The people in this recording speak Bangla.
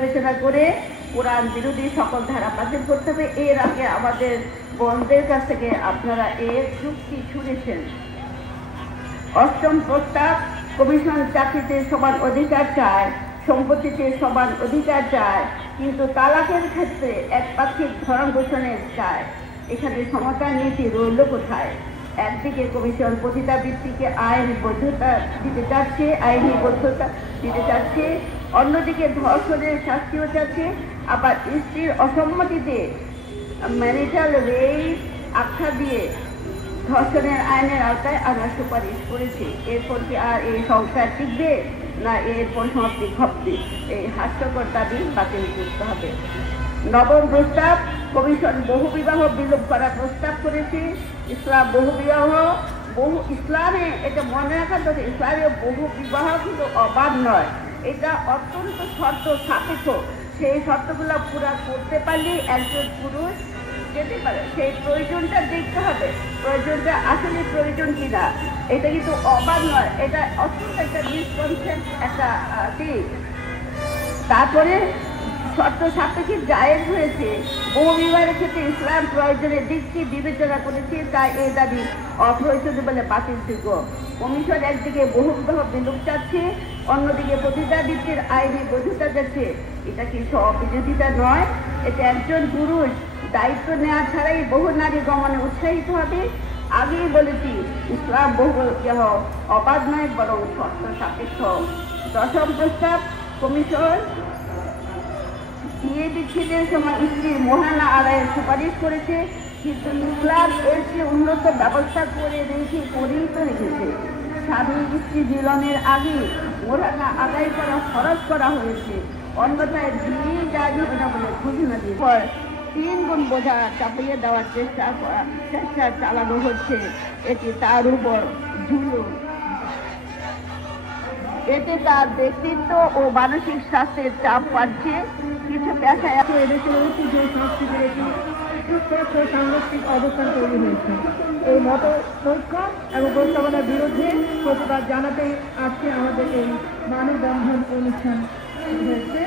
বিবেচনা করে কোরআন বিরোধী সকল ধারা বাতিল করতে হবে। এর আগে আমাদের বোনদের কাছ থেকে আপনারা এর যুক্তি শুনেছেন। অষ্টম প্রস্তাব, কমিশন চাকরিতে সমান অধিকার চায়, সম্পত্তিতে সমান অধিকার চায়, কিন্তু তালাকের ক্ষেত্রে একপাক্ষিক ধরন ঘোষণের চায়। এখানে সমতার নীতি রইল কোথায়? একদিকে কমিশন পতিতাবৃত্তিকে আইনি বৈধতা দিতে চাচ্ছে, অন্যদিকে ধর্ষণের শাস্তিও চাচ্ছে, আবার স্ত্রীর অসম্মতিতে ম্যারিটাল রেপ আখ্যা দিয়ে ধর্ষণের আইনের আওতায় আনার সুপারিশ করেছে। এরপর কি আর এই সংসার টিকবে, না এর পরিসমাপ্তি ঘটবে? এই হাস্যকর দাবি বাতিল করতে হবে। নবম প্রস্তাব, কমিশন বহুবিবাহ বিলোপ করার প্রস্তাব করেছে। ইসলামে এটা মনে রাখার দরকার, ইসলামে বহু বিবাহ কিন্তু অবাধ নয়, এটা অত্যন্ত শর্ত সাপেক্ষ। সেই শর্তগুলো পুরা করতে পারলে একজন পুরুষ যেতে পারে। সেই প্রয়োজনটা দেখতে হবে, প্রয়োজনটা আসলে প্রয়োজন কিনা। এটা কিন্তু অবাধ নয়, এটা অত্যন্ত একটা মিসকনসেপ্ট একটা দিক। তারপরে শর্ত সাপেক্ষে জায়েজ হয়েছে। বহু বিবাহের ক্ষেত্রে ইসলাম প্রয়োজনের দিকটি বিবেচনা করেছে, তাই এই দাবি অপ্রয়োজনীয় বলে বাতিলযোগ্য। কমিশন একদিকে বহু বিবাহ বিলোপ চাচ্ছে, অন্যদিকে পতিতাবৃত্তির আইনি বৈধতা যাচ্ছে। এটা কি স্ববিরোধিতা নয়? এটা একজন পুরুষ দায়িত্ব নেওয়া ছাড়াই বহু নারী গমনে উৎসাহিত হবে। আগেই বলেছি, ইসলাম বহু বিবাহ অবাধ নয়, বরং শর্ত সাপেক্ষ। দশম প্রস্তাব, কমিশন বিয়ে বিচ্ছেদের সময় স্ত্রীর মোহানা আদায়ের সুপারিশ করেছে, কিন্তু ইসলাম এর চেয়ে উন্নত ব্যবস্থা করেই তো রেখেছে। স্বামী স্ত্রী মিলনের আগে মোহানা আদায় করা খরচ করা হয়েছে, অন্যথায় বিয়ে জায়জ হবে না বলে ঘোষণা দিয়ে 3 গুণ বোঝা চাপিয়ে দেওয়ার চেষ্টা চালানো হচ্ছে। এটি তার উপর জুলুম। এতে তার ব্যক্তিত্ব ও মানসিক স্বাস্থ্যের চাপ বাড়ছে। কিছু পেশায় এদেশের ঐতিহ্য সংস্কৃতির একটি সুস্পষ্ট সাংঘাতিক অবস্থান তৈরি হয়েছে। এই মত ঐক্য এবং প্রস্তাবনার বিরুদ্ধে প্রতিবাদ জানাতে আজকে আমাদের এই মানববন্ধন অনুষ্ঠান হয়েছে।